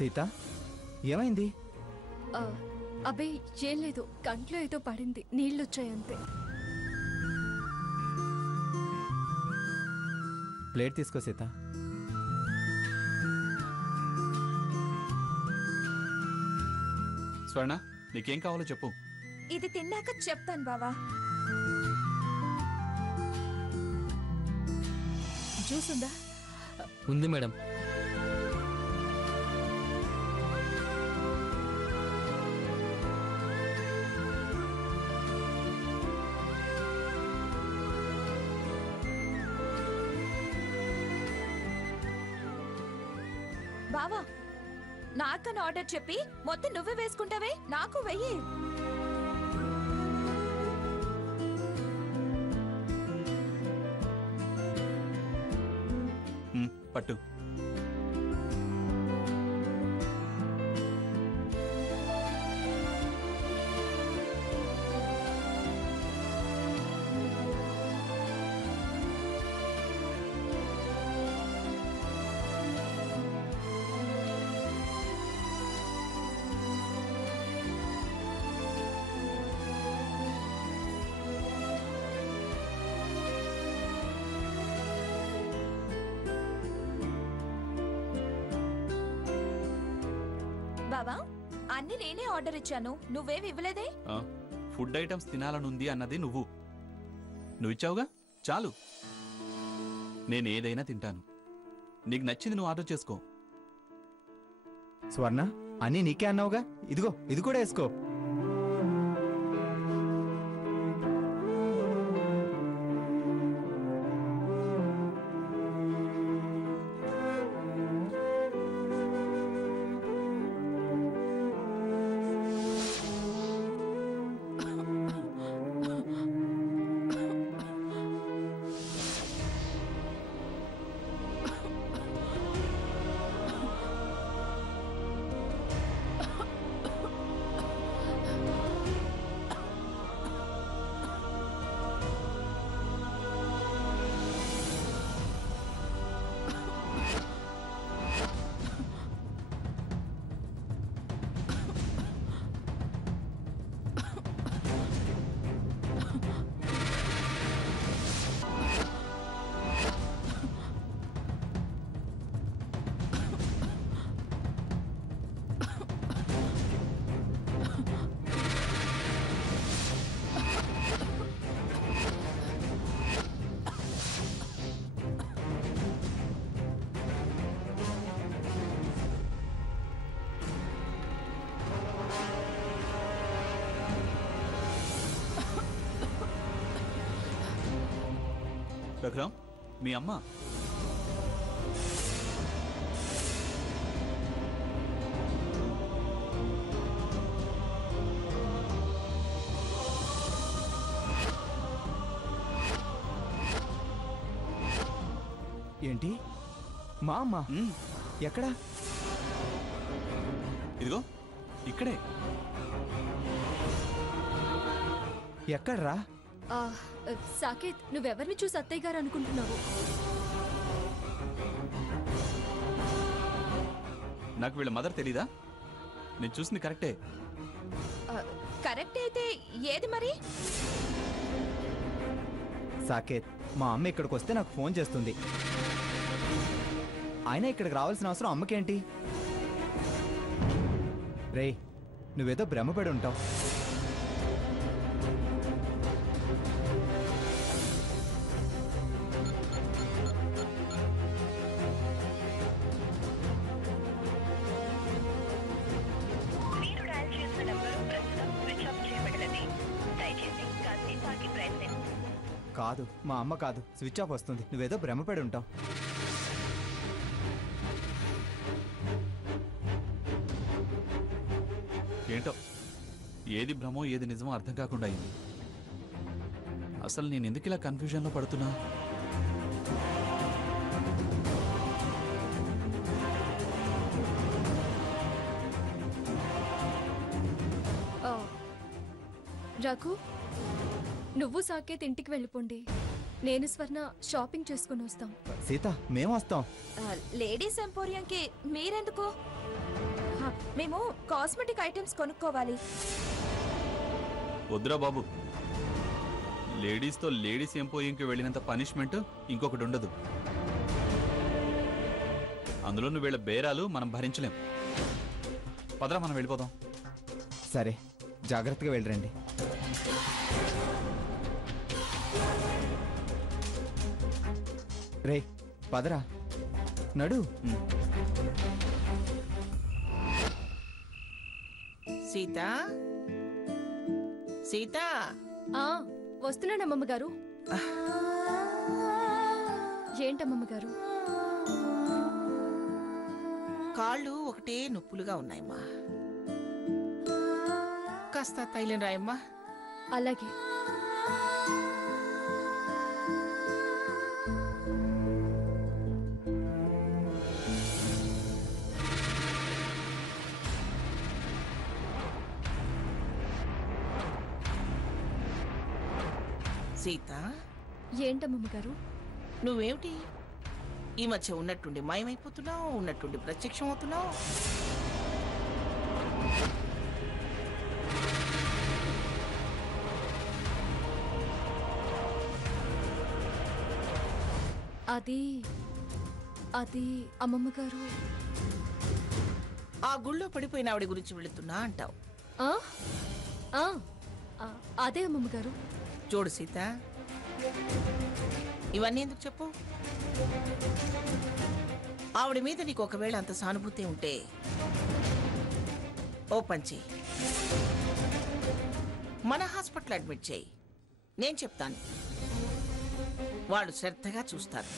సీత ఏమైంది? అబ్బే ఏం లేదు, కంట్లో ఏదో పడింది, నీళ్ళొచ్చాయి అంతే. ప్లేట్ తీసుకో సీత. స్వర్ణ, నీకేం కావాలో చెప్పు. ఇది తిన్నాక చెప్తాను బావా. జ్యూస్ ఉందా? ఉంది మేడం. బావా, నాకని ఆర్డర్ చెప్పి మొత్తం నువ్వే వేసుకుంటావే, నాకు వెయ్యి. పట్టు. బావా, అన్ని నేనే ఆర్డర్ ఇచ్చాను, నువ్వేమి ఇవ్వలేదే. ఫుడ్ ఐటమ్స్ తినాలనుంది అన్నది నువ్వు ఇచ్చావుగా, చాలు. నేను ఏదైనా తింటాను, నీకు నచ్చింది నువ్వు ఆర్డర్ చేసుకో. స్వర్ణ, అన్నీ నీకే అన్నావుగా, ఇదిగో ఇది కూడా వేసుకో. రఘురామ్, మీ అమ్మ. ఏంటి? మా అమ్మ ఎక్కడా? ఇదిగో ఇక్కడే. ఎక్కడ్రా? సాకేత్, నువ్వెవరిని చూసి అత్తయ్య గారు అనుకుంటున్నావు? నాకు వీళ్ళ మదర్ తెలీదా? నేను చూసింది కరెక్టే. కరెక్ట్ అయితే ఏది మరి? సాకేత్, మా అమ్మ ఇక్కడికి వస్తే నాకు ఫోన్ చేస్తుంది. అయినా ఇక్కడికి రావాల్సిన అవసరం అమ్మకేంటి? రేయ్, నువ్వేదో భ్రమపడి ఉంటావు. కాదు, మా అమ్మ కాదు, స్విచ్ ఆఫ్ వస్తుంది. నువ్వేదో భ్రమపడి ఉంటావు. ఏంటో, ఏది భ్రమో ఏది నిజమో అర్థం కాకుండా అయింది. అసలు నేను ఎందుకు ఇలా కన్ఫ్యూజన్లో పడుతున్నా? రఘు, నువ్వు సాకేత్ ఇంటికి వెళ్ళిపోండి. నేను స్వర్ణ షాపింగ్ చేసుకుని వస్తాం. సీత, మేము వస్తాం. లేడీస్ ఎంపోరియంకి మీరెందుకు? మేము కాస్మెటిక్ ఐటమ్స్ కొనుక్కోవాలి. వద్దురా బాబు, లేడీస్తో లేడీస్ ఎంపోయింగ్కి వెళ్ళినంత పనిష్మెంట్ ఇంకొకటి ఉండదు. అందులోనూ వీళ్ళ బేరాలు మనం భరించలేం. పదరా, మనం వెళ్ళిపోదాం. సరే, జాగ్రత్తగా వెళ్ళరండి. రే పదరా, నడు. సీత, సీత, ఆ వస్తున్నానమ్మమ్మ గారు. ఏంటమ్మమ్మ గారు? కాళ్ళు ఒకటే నొప్పులుగా ఉన్నాయమ్మా. కాస్త తైలం రాయమ్మా. అలాగే. సీత, ఏంటమ్మమ్మ గారు? నువ్వేమిటి ఈ మధ్య ఉన్నట్టుండి మాయమైపోతున్నావు, ఉన్నట్టుండి ప్రత్యక్షం అవుతున్నావు? అది అది అమ్మమ్మ గారు. ఆ గుళ్ళో పడిపోయిన ఆవిడ గురించి వెళుతున్నా అంటావు. ఆ? ఆ, ఆ, అదే అమ్మమ్మ గారు. చూడు సీత, ఇవన్నీ ఎందుకు చెప్పు? ఆవిడ మీద నీకు ఒకవేళ అంత సానుభూతి ఉంటే ఓ పని చెయ్యి, మన హాస్పిటల్ అడ్మిట్ చేయి. నేను చెప్తాను, వాళ్ళు శ్రద్ధగా చూస్తారు.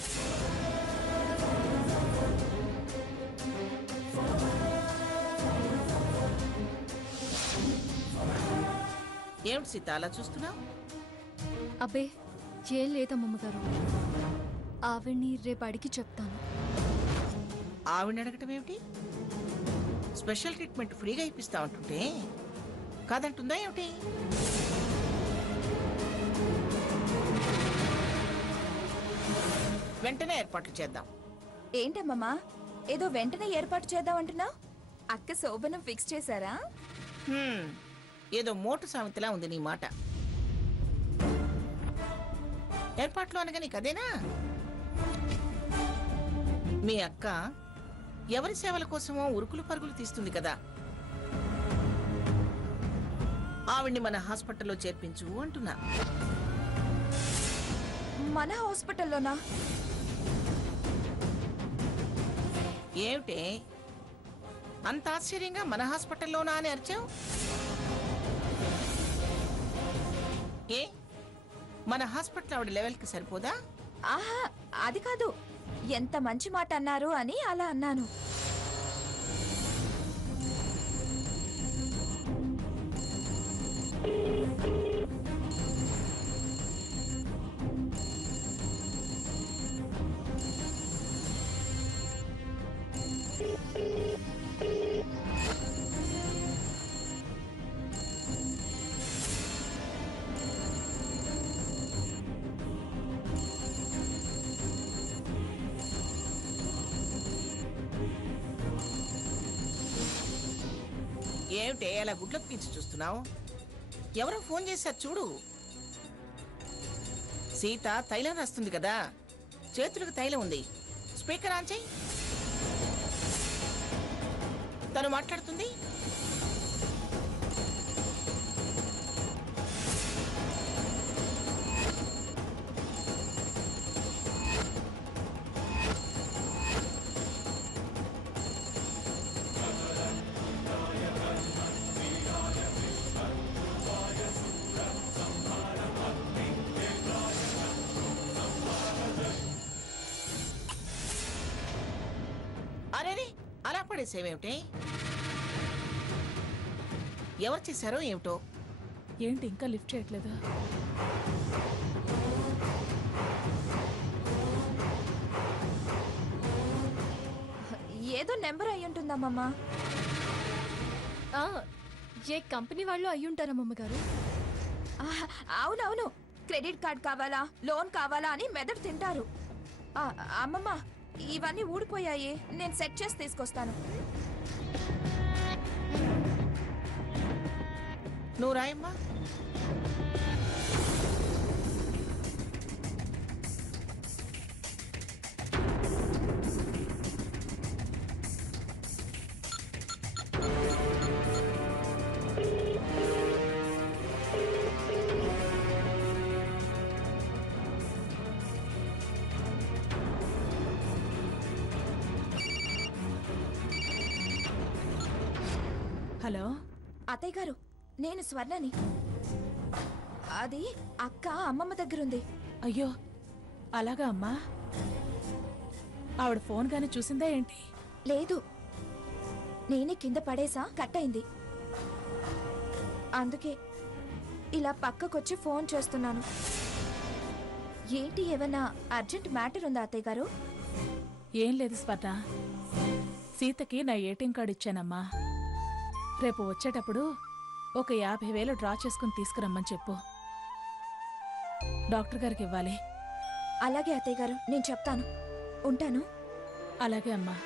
ఏమిటి సీత అలా చూస్తున్నావు? అబ్బే ఏం లేదమ్మమ్మ గారు. ఆవిడ్ని రేపు అడిగి చెప్తాను. ఆవిడ అడగటం ఏమిటి? స్పెషల్ ట్రీట్మెంట్ ఫ్రీగా ఇప్పిస్తా ఉంటుంటే కాదంటుందా ఏమిటి? వెంటనే ఏర్పాట్లు చేద్దాం. ఏంటమ్మమ్మా, ఏదో వెంటనే ఏర్పాటు చేద్దామంటున్నా? అక్క శోభనం ఫిక్స్ చేశారా? ఏదో మోటు సామెతలా ఉంది నీ మాట. ఏర్పాట్లు అనగా నీకు అదేనా? మీ అక్క ఎవరి సేవల కోసమో ఉరుకులు పరుగులు తీస్తుంది కదా, ఆవిడ్ని మన హాస్పిటల్లో చేర్పించు అంటున్నా. మన హాస్పిటల్లోనా? ఏమిటే అంత ఆశ్చర్యంగా మన హాస్పిటల్లోనా అని అరిచావు? ఏ మన హాస్పిటల్ ఆవిడ లెవెల్కి సరిపోదా? ఆహా, అది కాదు. ఎంత మంచి మాట అన్నారు అని అలా అన్నాను. ఏమిటే అలా గుడ్లకు పిలిచి చూస్తున్నావు? ఎవరో ఫోన్ చేశారు చూడు. సీత తైలం రాస్తుంది కదా, చేతులకు తైలం ఉంది. స్పీకర్ ఆన్ చేయి. తను మాట్లాడుతుంది. అరేరే, అలా పడేసేవేమిటి? ఎవరు చేశారో ఏమిటో? ఏంటి ఇంకా లిఫ్ట్ చేయట్లేదా? ఏదో నెంబర్ అయి ఉంటుందమ్మమ్మా. ఆ, ఏ కంపెనీ వాళ్ళు అయ్యుంటారమ్మమ్మ గారు. ఆహా, అవునవును. క్రెడిట్ కార్డ్ కావాలా, లోన్ కావాలా అని మెదడు తింటారు. అమ్మమ్మ, ఇవన్నీ ఊడిపోయాయి. నేను సెట్ చేసి తీసుకొస్తాను. నువ్వు రాయమ్మా. హలో అత్తయ్య గారు, నేను స్వర్ణని. అది అక్క అమ్మమ్మ దగ్గరుంది. అయ్యో అలాగా అమ్మా? ఆవిడ ఫోన్ గాని చూసిందా ఏంటి? లేదు, నేనే కింద పడేసా, కట్ అయింది. అందుకే ఇలా పక్కకొచ్చి ఫోన్ చేస్తున్నాను. ఏంటి, ఏమన్నా అర్జెంట్ మ్యాటర్ ఉందా అత్తయ్య గారు? ఏం లేదు స్వర్ణ, సీతకి నా ఏటీఎం కార్డు ఇచ్చానమ్మా. రేపు వచ్చేటప్పుడు ఒక 50,000 డ్రా చేసుకుని తీసుకురమ్మని చెప్పు. డాక్టర్ గారికి ఇవ్వాలి. అలాగే అత్తయ్య గారు, నేను చెప్తాను. ఉంటాను. అలాగే అమ్మా.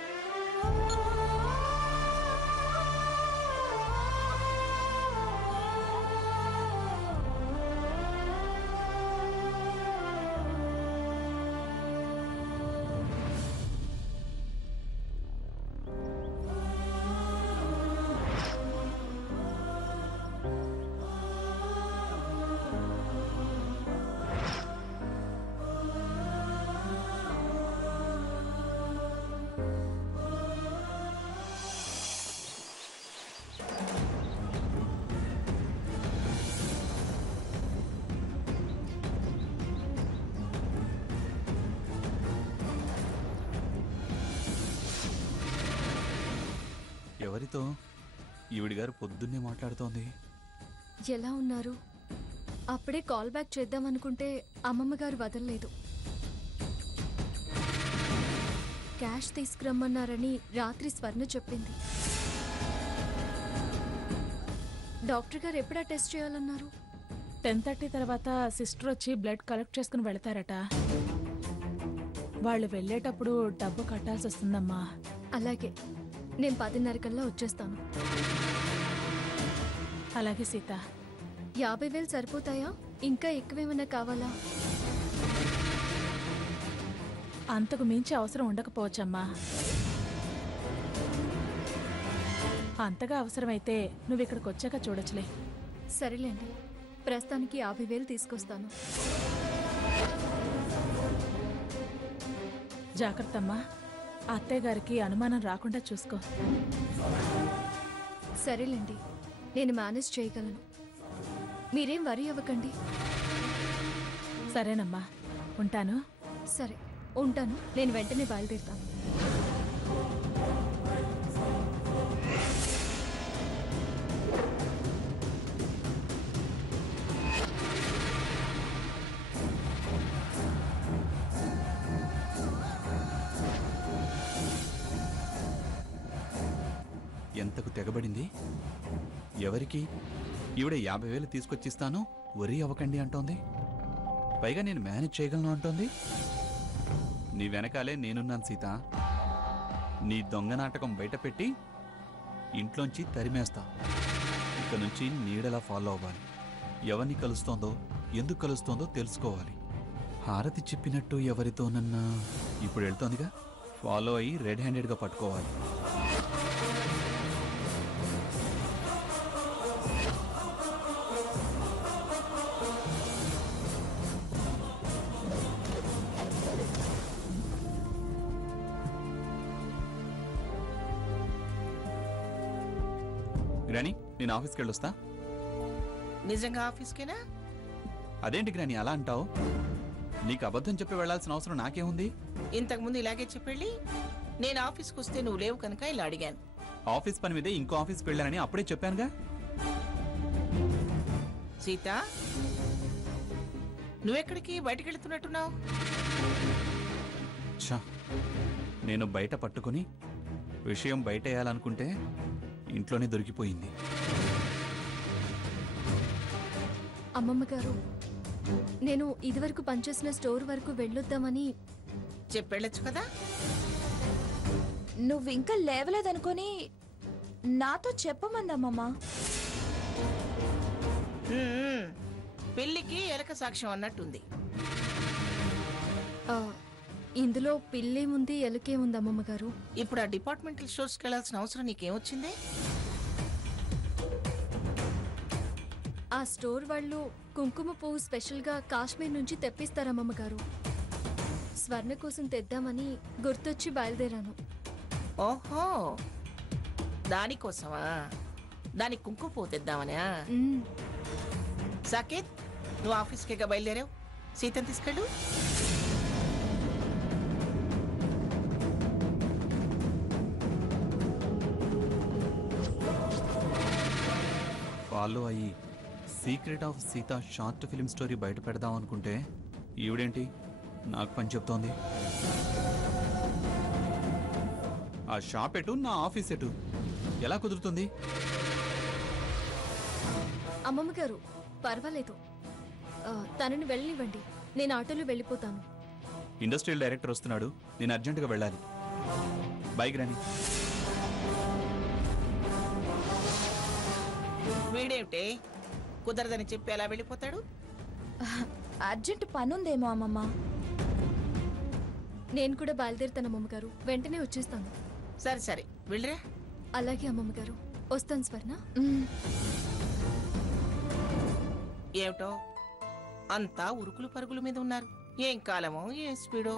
ఎవరితో? ఈవిడి గారు పొద్దున్నే మాట్లాడుతోంది. ఎలా ఉన్నారు? అప్పుడే కాల్ బ్యాక్ చేద్దామనుకుంటే అమ్మమ్మ గారు వదలలేదు. క్యాష్ తీసుకురమ్మన్నారని రాత్రి స్వర్ణ చెప్పింది. డాక్టర్ గారు ఎప్పుడా టెస్ట్ చేయాలన్నారు? 10:30 తర్వాత సిస్టర్ వచ్చి బ్లడ్ కలెక్ట్ చేసుకుని వెళతారట. వాళ్ళు వెళ్ళేటప్పుడు డబ్బు కట్టాల్సి వస్తుందమ్మా. అలాగే, నేను 10:30 కల్లా వచ్చేస్తాను. అలాగే సీత. 50,000 సరిపోతాయా? ఇంకా ఎక్కువేమన్నా కావాలా? అంతకు మించి అవసరం ఉండకపోవచ్చమ్మా. అంతగా అవసరమైతే నువ్వు ఇక్కడికి వచ్చాక చూడొచ్చులే. సరేలేండి, ప్రస్తుతానికి 50,000 తీసుకొస్తాను. జాగ్రత్తమ్మా. అత్తయ్య గారికి అనుమానం రాకుండా చూసుకో. సరేలేండి, నేను మేనేజ్ చేయగలను. మీరేం వరీ అవ్వకండి. సరేనమ్మా, ఉంటాను. సరే, ఉంటాను. నేను వెంటనే బయలుదేరుతాను. ఎంతకు తెగబడింది? ఎవరికి? ఈవిడ 50,000 తీసుకొచ్చిస్తాను, వరీ అవ్వకండి అంటోంది. పైగా నేను మేనేజ్ చేయగలను అంటోంది. నీ వెనకాలే నేనున్నాను సీత. నీ దొంగ నాటకం బయట పెట్టి ఇంట్లోంచి తరిమేస్తా. ఇక నుంచి నీడలా ఫాలో అవ్వాలి. ఎవరిని కలుస్తోందో, ఎందుకు కలుస్తోందో తెలుసుకోవాలి. హారతి చెప్పినట్టు ఎవరితోనన్నా ఇప్పుడు వెళ్తోందిగా, ఫాలో అయ్యి రెడ్ హ్యాండెడ్గా పట్టుకోవాలి. గ్రాని, నేను ఆఫీస్కి వెళ్ళొస్తా. నిజంగా ఆఫీస్కేనా? అదేంటి గ్రాని అలా అంటావు? నీకు అబద్ధం చెప్పి వెళ్లాల్సిన అవసరం నాకేముంది? ఇంతకుముందు ఇలాగే చెప్పెళ్ళి నేను ఆఫీస్కి వస్తే నువ్వు లేవు కనుక ఇలా అడిగాను. ఆఫీస్ పని మీదే ఇంకో ఆఫీస్కి వెళ్ళానని అప్పుడే చెప్పానుగా. సీత, నువ్వెక్కడికి బయటకు వెళుతున్నట్టున్నావు? ఛా, నేను బయట పట్టుకుని విషయం బయట వేయాలనుకుంటే ఇంట్లోనే దొరికిపోయింది. అమ్మమ్మ గారు, నేను ఇదివరకు పనిచేసిన స్టోర్ వరకు వెళ్ళొద్దామని. చెప్పెళ్ళొచ్చు కదా. నువ్వు ఇంకా లేవలేదనుకొని నాతో చెప్పమందమ్మమ్మ. పెళ్లికి ఎలక సాక్ష్యం అన్నట్టుంది. ఆ, ఇందులో పిల్లేముంది ఎలుకేముంది అమ్మమ్మ గారు? ఇప్పుడు ఆ డిపార్ట్మెంటల్ స్టోర్స్కి వెళ్ళాల్సిన అవసరం నీకేమొచ్చింది? ఆ స్టోర్ వాళ్ళు కుంకుమ పువ్వు స్పెషల్గా కాశ్మీర్ నుంచి తెప్పిస్తారమ్మమ్మ గారు. స్వర్ణ కోసం తెద్దామని గుర్తొచ్చి బయలుదేరాను. ఓహో, దానికోసమా? దానికి కుంకుమ పువ్వు తెద్దామనా? మ్మ్. సాకేత్, నువ్వు ఆఫీస్కే బయలుదేరావు, సీతను తీసుకెళ్ళు. ఫాలో అయ్యి secret of Sita short film story బయట పెడదాం అనుకుంటే ఈవిడేంటి నాకు పని చెప్తోంది. ఆ షాప్ ఎటు, నా ఆఫీస్ ఎటు, ఎలా కుదురుతుంది? అమ్మమ్మ గారు పర్వాలేదు, తనని వెళ్ళనివ్వండి, నేను ఆటోలో వెళ్ళిపోతాను. ఇండస్ట్రియల్ డైరెక్టర్ వస్తున్నాడు, నేను అర్జెంటుగా వెళ్ళాలి. బైక్ రాని. వీడేమిటే కుదరదని చెప్పి ఎలా వెళ్ళిపోతాడు? అర్జెంట్ పనుందేమో అమ్మమ్మ. నేను కూడా బయలుదేరుతాను అమ్మమ్మ గారు, వెంటనే వచ్చేస్తాను. సరే సరే వెళ్ళరా. అలాగే అమ్మమ్మ గారు, వస్తాను స్వర్ణ. ఏమిటో అంతా ఉరుకులు పరుగుల మీద ఉన్నారు. ఏం కాలమో ఏం స్పీడో.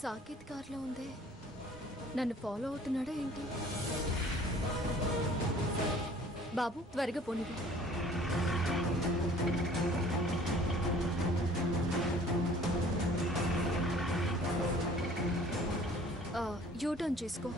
సాకేత్ కార్లో ఉందే, నన్ను ఫాలో అవుతున్నాడా ఏంటి? బాబు త్వరగా పోనివ్వు. యూటర్న్ చేసుకో.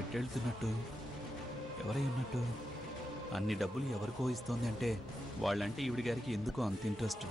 ఎట్టెళ్తున్నట్టు, ఎవరై ఉన్నట్టు? అన్ని డబ్బులు ఎవరికో ఇస్తోంది అంటే వాళ్ళంటే ఈవిడి గారికి ఎందుకో అంత ఇంట్రెస్ట్.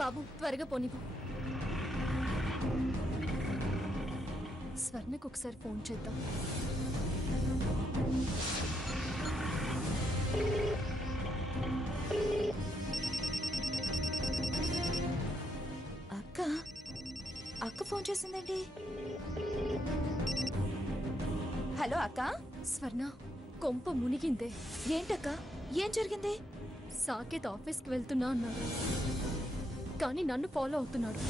బాబు త్వరగా పోనివ్వు. స్వర్ణకు ఒకసారి ఫోన్ చేద్దాం. అక్క అక్క ఫోన్ చేసిందేంటి? హలో అక్క. స్వర్ణ, కొంప మునిగిందే. ఏంటక్క, ఏం జరిగింది? సాకేత్ ఆఫీస్కి వెళ్తున్నా అన్నాడు, కానీ నన్ను ఫాలో అవుతున్నాడు.